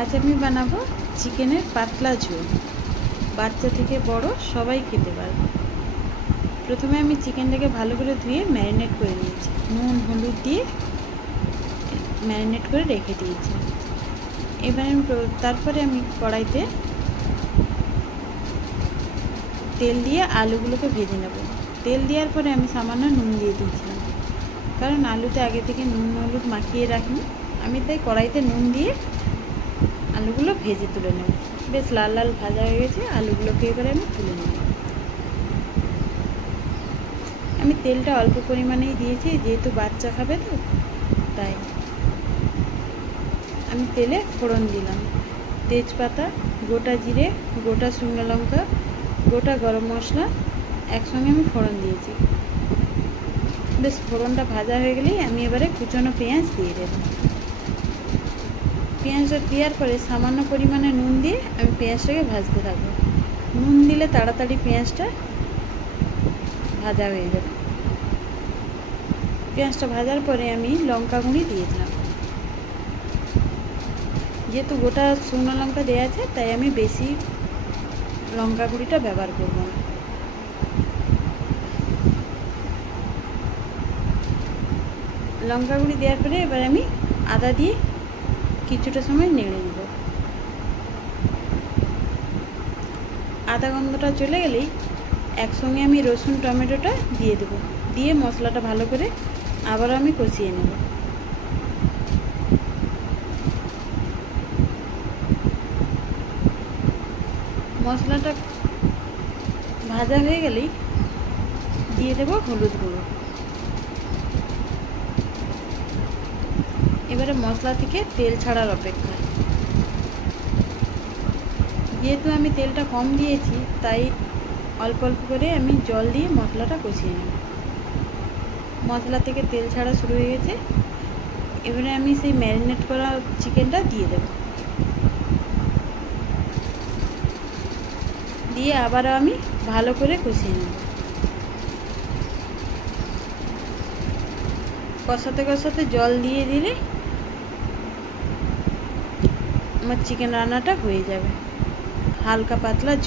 আজ আমি বানাবো চিকেনের পাতলা ঝোল। বাচ্চা থেকে বড় সবাই খেতে পারবে। প্রথমে আমি চিকেনটাকে ভালো করে ধুয়ে ম্যারিনেট করে নিয়েছি, নুন হলুদ দিয়ে ম্যারিনেট করে রেখে দিয়েছি। এবার তারপরে আমি কড়াইতে তেল দিয়ে আলুগুলোকে ভেজে নেব। তেল দেওয়ার পরে আমি সামান্য নুন দিয়ে দিয়েছিলাম, কারণ আলুতে আগে থেকে নুন হলুদ মাখিয়ে রাখিনি। আমি তাই কড়াইতে নুন দিয়ে আলুগুলো ভেজে তুলে নেব। বেশ লাল লাল ভাজা হয়ে গেছে, আলুগুলোকে এবারে আমি তুলে নেব। আমি তেলটা অল্প পরিমাণেই দিয়েছি, যেহেতু বাচ্চা খাবে তো তাই। আমি তেলে ফোড়ন দিলাম তেজপাতা, গোটা জিরে, গোটা শুকনো লঙ্কা, গোটা গরম মশলা একসঙ্গে আমি ফোড়ন দিয়েছি। বেশ ফোড়নটা ভাজা হয়ে গেলেই আমি এবারে কুচনো পেঁয়াজ দিয়ে দেব। পেঁয়াজটা দেওয়ার পরে সামান্য পরিমাণে নুন দিয়ে আমি পেঁয়াজটাকে ভাজতে থাকবো। নুন দিলে তাড়াতাড়ি পেঁয়াজটা ভাজা হয়ে যাবে। পেঁয়াজটা ভাজার পরে আমি লঙ্কা গুঁড়ি দিয়ে দিলাম। যেহেতু গোটা শুকনো লঙ্কা দেওয়া আছে তাই আমি বেশি লঙ্কা গুঁড়িটা ব্যবহার করব না। লঙ্কা গুঁড়ি দেওয়ার পরে এবার আমি আদা দিয়ে কিছুটা সময় নেড়ে নেব। আদা গন্ধটা চলে গেলেই একসঙ্গে আমি রসুন টমেটোটা দিয়ে দেব। দিয়ে মশলাটা ভালো করে আবারও আমি কষিয়ে নেব। মশলাটা ভাজা হয়ে গেলেই দিয়ে দেব হলুদ গুঁড়ো। এবারে মশলা থেকে তেল ছাড়ার অপেক্ষা। যেহেতু আমি তেলটা কম দিয়েছি তাই অল্প অল্প করে আমি জল দিয়ে মশলাটা কষিয়ে নেব। মশলা থেকে তেল ছাড়া শুরু হয়ে গেছে, এবারে আমি সেই ম্যারিনেট করা চিকেনটা দিয়ে দেব। দিয়ে আবারও আমি ভালো করে কষিয়ে নেব। কষাতে কষাতে জল দিয়ে দিলে আমার চিকেন রান্নাটা হয়ে যাবে। হালকা পাতলা ঝোল।